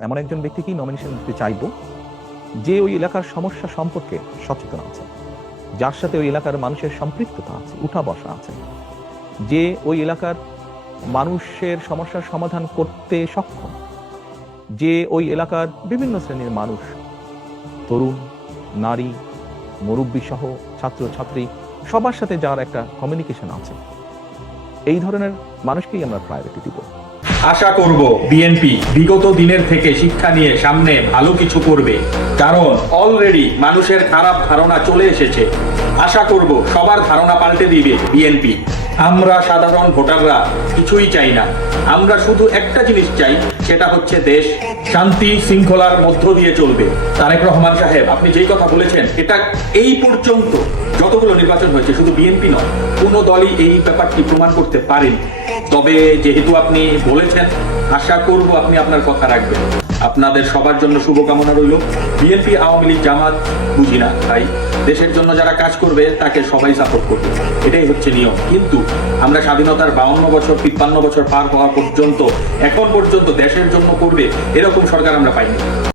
এমন একজন ব্যক্তিকেই নমিনেশন দিতে চাইব, যে ওই এলাকার সমস্যা সম্পর্কে সচেতন আছে, যার সাথে ওই এলাকার মানুষের সম্পৃক্ততা আছে, উঠা বসা আছে, যে ওই এলাকার মানুষের সমস্যার সমাধান করতে সক্ষম, যে ওই এলাকার বিভিন্ন শ্রেণির মানুষ, তরুণ, নারী, মুরব্বী সহ ছাত্র, ছাত্রী, সবার সাথে যার একটা কমিউনিকেশন আছে, এই ধরনের মানুষকেই আমরা প্রায়োরিটি দিব। আশা করব বিএনপি বিগত দিনের থেকে শিক্ষা নিয়ে সামনে ভালো কিছু করবে। কারণ অলরেডি মানুষের খারাপ ধারণা চলে এসেছে। আশা করব সবার ধারণা পাল্টে দিবে বিএনপি আমরা সাধারণ ভোটাররা কিছুই চাই না। আমরা শুধু একটা জিনিস চাই, সেটা হচ্ছে দেশ শান্তি, শৃঙ্খলার মধ্য দিয়ে চলবে। তারেক রহমান সাহেব, আপনি যেই কথা বলেছেন, এটা এই পর্যন্ত যতগুলো নির্বাচন হয়েছে, শুধু বিএনপি নয়, কোনো দলই এই ব্যাপারটি প্রমাণ করতে পারেনি। তবে যেহেতু আপনি বলেছেন, আশা করব আপনি আপনার কথা রাখবেন। আপনাদের সবার জন্য শুভকামনা রইল। বিএনপি, আওয়ামী লীগ, জামাত, বুঝি না, তাই দেশের জন্য যারা কাজ করবে, তাকে সবাই সাপোর্ট করবে। এটাই হচ্ছে নিয়ম। কিন্তু আমরা স্বাধীনতার বাউন্ন বছর, তিপ্পান্ন বছর পার হওয়া পর্যন্ত, এখন পর্যন্ত দেশের জন্য করবে, এরকম সরকার আমরা পাইনি।